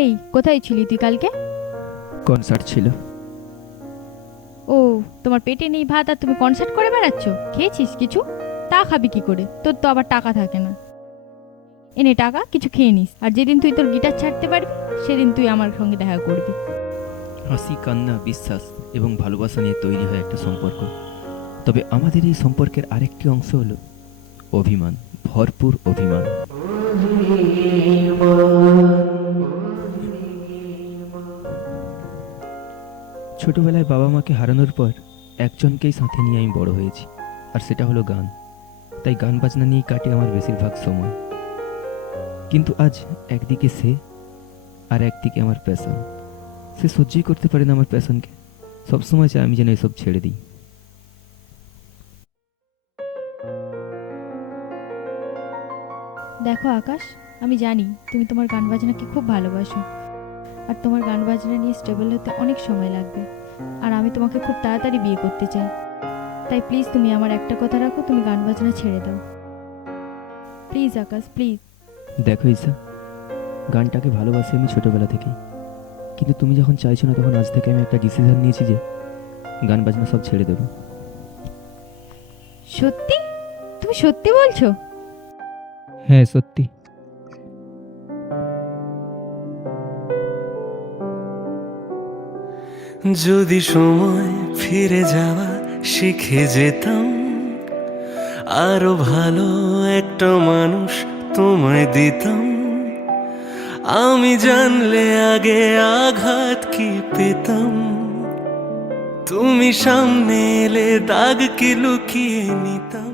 এই, কোথায় ছিলি তুই কালকে? কনসার্ট ছিল। ও, তোমার পেটে নেই ভাত আর তুমি কনসার্ট করে বেড়াচ্ছ? খেয়েছিস কিছু? তা খাবি কি করে, তোর তো আবার টাকা থাকে না। এনে টাকা, কিছু খেয়ে নিস, আর যেদিন তুই তোর গিটার ছাড়তে পারবি সেদিন তুই আমার সঙ্গে দেখা করবি। হাসি, কান্না, বিশ্বাস এবং ভালোবাসা নিয়ে তৈরি হয় একটা সম্পর্ক। তবে আমাদের এই সম্পর্কের আরেকটি অংশ হলো অভিমান, ভরপুর অভিমান। ছোটবেলায় বাবা মাকে হারানোর পর একজনকেই সাথে নিয়ে আমি বড় হয়েছি, আর সেটা হলো গান। তাই গান বাজনা নিয়েই কাটে আমার বেশিরভাগ সময়। কিন্তু আজ একদিকে সে, আর একদিকে আমার প্যাশন। সে সহ্যই করতে পারে না আমার প্যাশনকে। সবসময় চায় আমি যেন এসব ছেড়ে দিই। দেখো আকাশ, আমি জানি তুমি তোমার গান বাজনাকে খুব ভালোবাসো, আর তোমার গান বাজনা নিয়ে স্টেবল হতে অনেক সময় লাগবে। আর আমি তোমাকে খুব তাড়াতাড়ি বিয়ে করতে চাই। তাই প্লিজ তুমি আমার একটা কথা রাখো, তুমি গান বাজনা ছেড়ে দাও। Please Akash, please. দেখো ঈশা, গানটাকে ভালোবাসি আমি ছোটবেলা থেকেই। কিন্তু তুমি যখন চাইছো না, তখন আজ থেকে আমি একটা ডিসিশন নিয়েছি যে গান বাজনা সব ছেড়ে দেবো। সত্যি? তুমি সত্যি বলছো? হ্যাঁ, সত্যি। যদি সময় ফিরে যাওয়া শিখে যেতাম, আরো ভালো একটা মানুষ তোমায় দিতাম। আমি জানলে আগে আঘাত কি পেতাম, তুমি সামনে এলে দাগ কি লুকিয়ে নিতাম।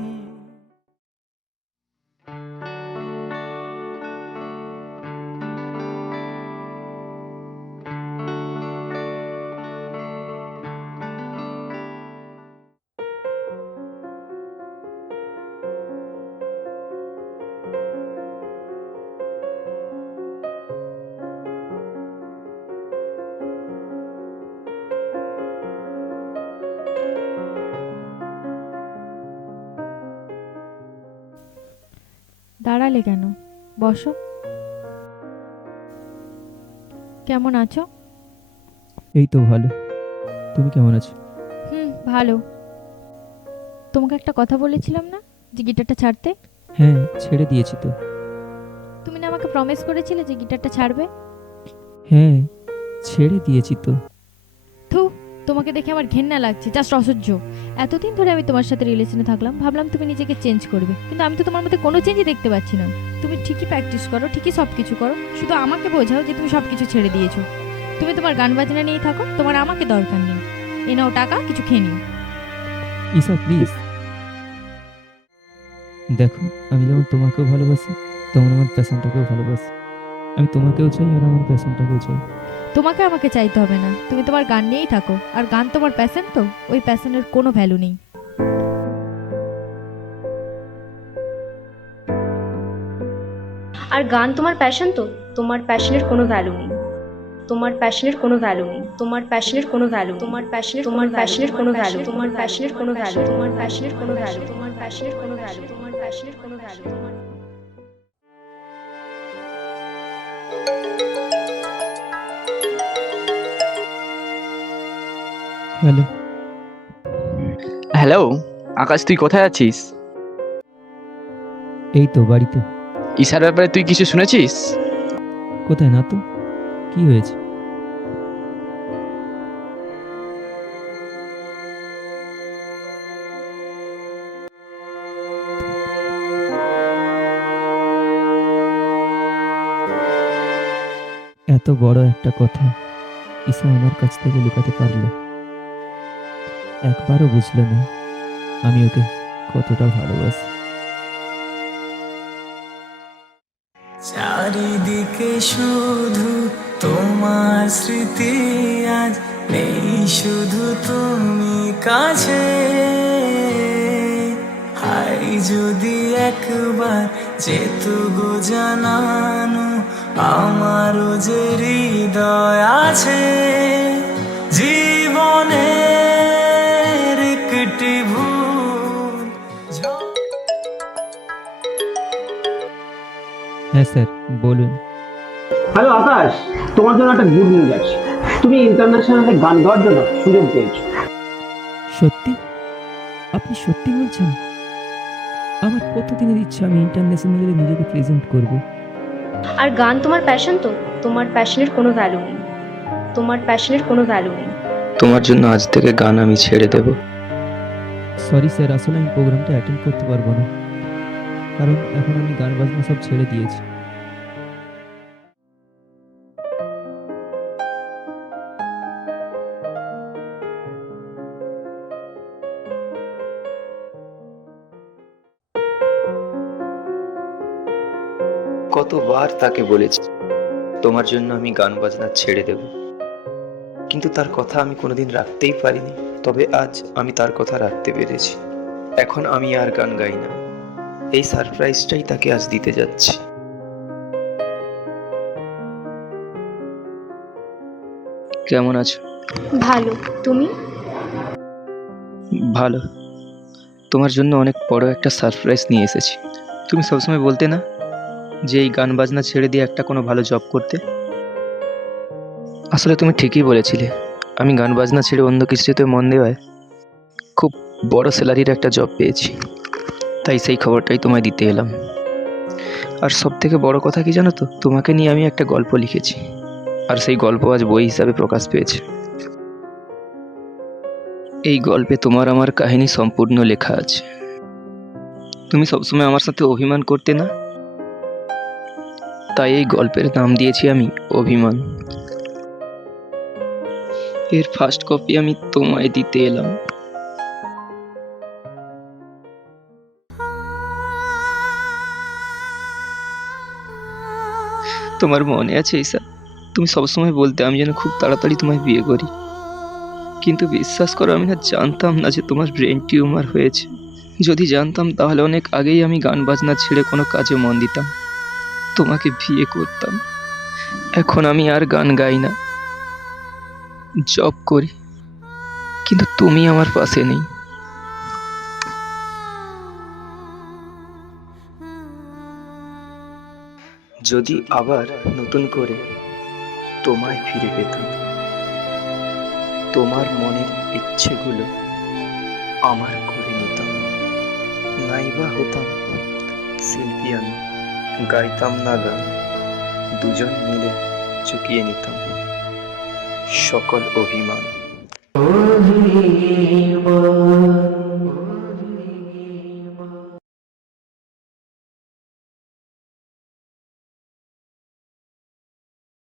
দাঁড়ালে কেন? বসো। কেমন আছো? এই তো ভালো। তুমি কেমন আছো? ভালো। তোমাকে একটা কথা বলেছিলাম না, যে গিটারটা ছাড়তে? হ্যাঁ, ছেড়ে দিয়েছি তো। তুমি না আমাকে প্রমিস করেছিলে যে গিটারটা ছাড়বে? হ্যাঁ, ছেড়ে দিয়েছি তো। থু, তোমাকে দেখে আমার ঘেন্না লাগছে, জাস্ট অসহ্য। এতদিন ধরে আমি তোমার সাথে রিলেশনে থাকলাম, ভাবলাম তুমি নিজেকে চেঞ্জ করবে, কিন্তু আমি তো তোমার মধ্যে কোনো চেঞ্জই দেখতে পাচ্ছি না। তুমি ঠিকই প্র্যাকটিস করো, ঠিকই সব কিছু করো, শুধু আমাকে বোঝাও যে তুমি সব কিছু ছেড়ে দিয়েছো। তুমি তোমার গান বাজনা নিয়ে থাকো, তোমার আমাকে দরকার নেই। এ নাও টাকা, কিছু খেয়ে নিও। ঈশা প্লিজ, দেখো, আমি যেমন তোমাকেও ভালোবাসি, তেমন আমার প্যাশনটাকেও ভালোবাসি। আমি তোমাকেও চাই আর আমার প্যাশনটাকেও চাই। তোমাকে আমাকে চাইতে হবে না, তুমি তোমার গান নিয়েই থাকো। আর গান তোমার প্যাশন তো, ওই প্যাশনের কোনো ভ্যালু নেই। আর গান তোমার প্যাশন তো, তোমার প্যাশনের কোনো ভ্যালু নেই। তোমার প্যাশনের কোনো ভ্যালু নেই। তোমার প্যাশনের কোনো ভ্যালু। তোমার প্যাশনের তোমার প্যাশনের কোনো ভ্যালু। তোমার প্যাশনের কোনো ভ্যালু। তোমার প্যাশনের কোনো ভ্যালু। তোমার প্যাশনের কোনো ভ্যালু। তোমার প্যাশনের কোনো ভ্যালু। তোমার হ্যালো। হ্যালো, আকাশ, তুই কোথায় আছিস? এই তো বাড়িতে। ঈশার ব্যাপারে তুই কিছু শুনেছিস? কোথায়? না তো, কি হয়েছে? এত বড় একটা কথা ঈশা আমার কাছ থেকে লুকাতে পারলো? একবারও বুঝলো না আমি ওকে কতটা ভালোবাসি। চারিদিকে শুধু তোমার স্মৃতি, আজ নেই শুধু তুমি কাছে। হাই যদি একবার যেত গো জানানো, আমারও যে হৃদয় আছে। জীবনের একটি ভুল। হ্যাঁ স্যার, বলুন। হ্যালো আকাশ, তোমার জন্য একটা গুড নিউজ আছে। তুমি ইন্টারন্যাশনালে গান গাওয়ার জন্য সুযোগ পেয়েছো। সত্যি? আপনি সত্যি বলছেন? আমার কতদিনের ইচ্ছা আমি ইন্টারন্যাশনালে নিজেকে প্রেজেন্ট করব। আর গান তোমার প্যাশন তো, তোমার প্যাশনের কোনো ভ্যালু নেই, তোমার প্যাশনের কোনো ভ্যালু নেই। তোমার জন্য আজ থেকে গান আমি ছেড়ে দেব। সরি স্যার, আসলে আমি প্রোগ্রামটা অ্যাটেন্ড করতে পারবো না, কারণ এখন আমি গান বাজনা সব ছেড়ে দিয়েছি। কতবার তাকে বলেছি তোমার জন্য আমি গান বাজনা ছেড়ে দেব, কিন্তু তার কথা আমি কোনোদিন রাখতেই পারিনি। তবে আজ আমি তার কথা রাখতে পেরেছি। এখন আমি আর গান গাই না। এই সারপ্রাইজটাই তাকে আজ দিতে যাচ্ছি। কেমন আছো? ভালো, তুমি? ভালো। তোমার জন্য অনেক বড় একটা সারপ্রাইজ নিয়ে এসেছি। তুমি সবসময় বলতে না যে এই গান বাজনা ছেড়ে দিয়ে একটা কোনো ভালো জব করতে। আসলে তুমি ঠিকই বলেছিলে, আমি গান বাজনা ছেড়ে অন্য কিছুতে মন দেওয়ায় খুব বড় স্যালারির একটা জব পেয়েছি। তাই সেই খবরটাই তোমায় দিতে এলাম। আর সব থেকে বড় কথা কি জানো তো, তোমাকে নিয়ে আমি একটা গল্প লিখেছি, আর সেই গল্প আজ বই হিসাবে প্রকাশ পেয়েছে। এই গল্পে তোমার আমার কাহিনী সম্পূর্ণ লেখা আছে। তুমি সবসময় আমার সাথে অভিমান করতে না, তাই এই গল্পের নাম দিয়েছি আমি অভিমান। এর ফার্স্ট কপি আমি তোমায় দিতে এলাম। তোমার মনে আছে ঈশা, তুমি সবসময় বলতে আমি যেন খুব তাড়াতাড়ি তোমায় বিয়ে করি, কিন্তু বিশ্বাস করো আমি না জানতাম না যে তোমার ব্রেন টিউমার হয়েছে। যদি জানতাম তাহলে অনেক আগেই আমি গান বাজনা ছেড়ে কোনো কাজে মন দিতাম, তোমাকে বিয়ে করতাম। এখন আমি আর গান গাই না, জব করি, কিন্তু তুমি আমার পাশে নেই। যদি আবার নতুন করে তোমায় ফিরে পেতাম, তোমার মনের ইচ্ছেগুলো আমার করে নিতাম। নাইবা হতাম শিল্পী আমি, গাইতাম না গান, দুজন মিলে চুকিয়ে নিতাম সকল অভিমান। অভিমান